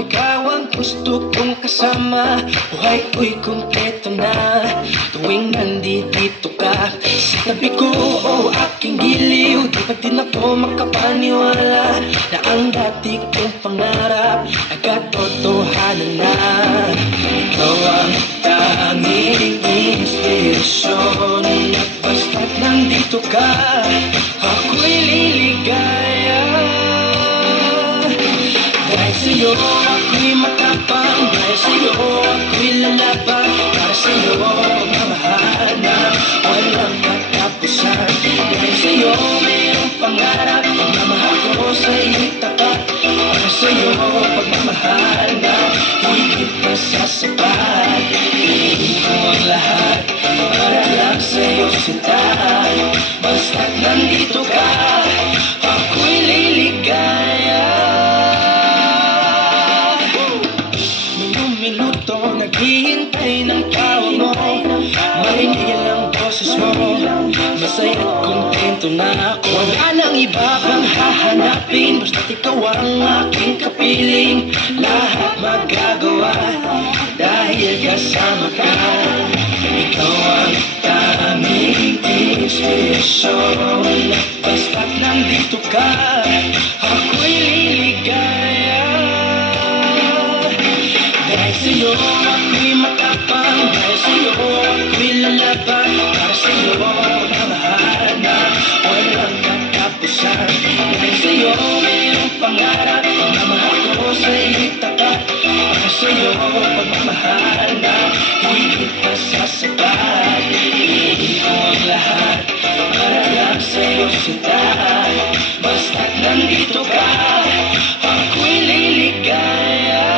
ikaw ang gusto kong kasama. Buhay ko'y kumpleto na tuwing nandito ka sa tabi ko o aking giliw. Di pa din ako makapaniwala na ang dati kong pangarap ay katotohanan na. Ikaw ang tanging inspirasyon at basta't nandito ka, ako'y liligaya. Dahil sa'yo ako'y matapang, dahil sa'yo ako'y lalaban, para sa'yo pagmamahal na walang katapusan. Dahil sa'yo mayroong pangarap, pagmamahal ko sa'yo'y tapat, para sa'yo pagmamahal na higit pa sa sapat. Higit ko ang lahat para lang sa'yo sinta, basta't nandito ka, ako'y liligaya. Minuto naghihintay ng tawag mo, marinig ang boses mo, masaya at kontento na ako. Wala nang iba pang hahanapin, basta't ikaw ang aking kapiling. Lahat magagawa dahil kasama ka. Ikaw ang tanging inspirasyon, basta't nandito ka, ako'y liligaya. Dahil sa'yo ako'y matapang, dahil sa'yo ako'y lalaban, para sa'yo pagmamahal na walang katapusan. Dahil sa'yo mayroong pangarap, pagmamahal ko sa'yo'y tapat, para sa'yo pagmamahal na higit pa sa sapat. Higit ko ang lahat para lang sa'yo sinta, basta't nandito ka, ako'y liligaya.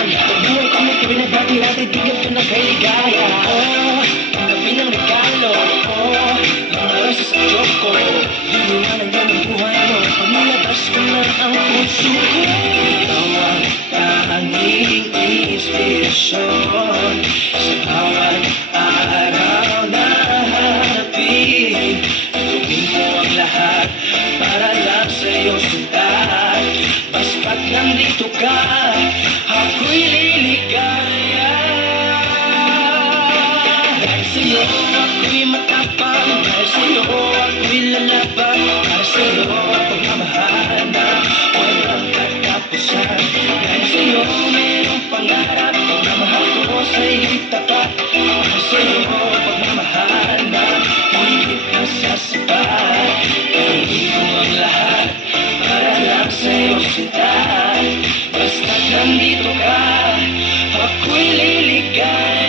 Pag-buhay kami pinagdati-dati, di ka pinagkailigaya. Ang gabi ng regalo, yung maras sa choco, hiniwanan yan ang buhay mo, pag nilabas ko na ang puso ko. Ikaw ang tanging inspirasyon sa bawat araw na hanapin. Gawin ko ang lahat para lang sa'yo sinta, basta't nandito ka, ako'y liligaya. Dahil sa'yo ako'y matapang, dahil sa'yo ako'y lalaban, para sa'yo pagmamahal na walang katapusan. Dahil sa'yo mayroong pangarap, pagmamahal ko sa'yo'y tapat, para sa'yo pagmamahal na higit na sa sapat. Gawin ko ang lahat para lang sa'yo sinta, basta't nandito ka, ako'y liligaya.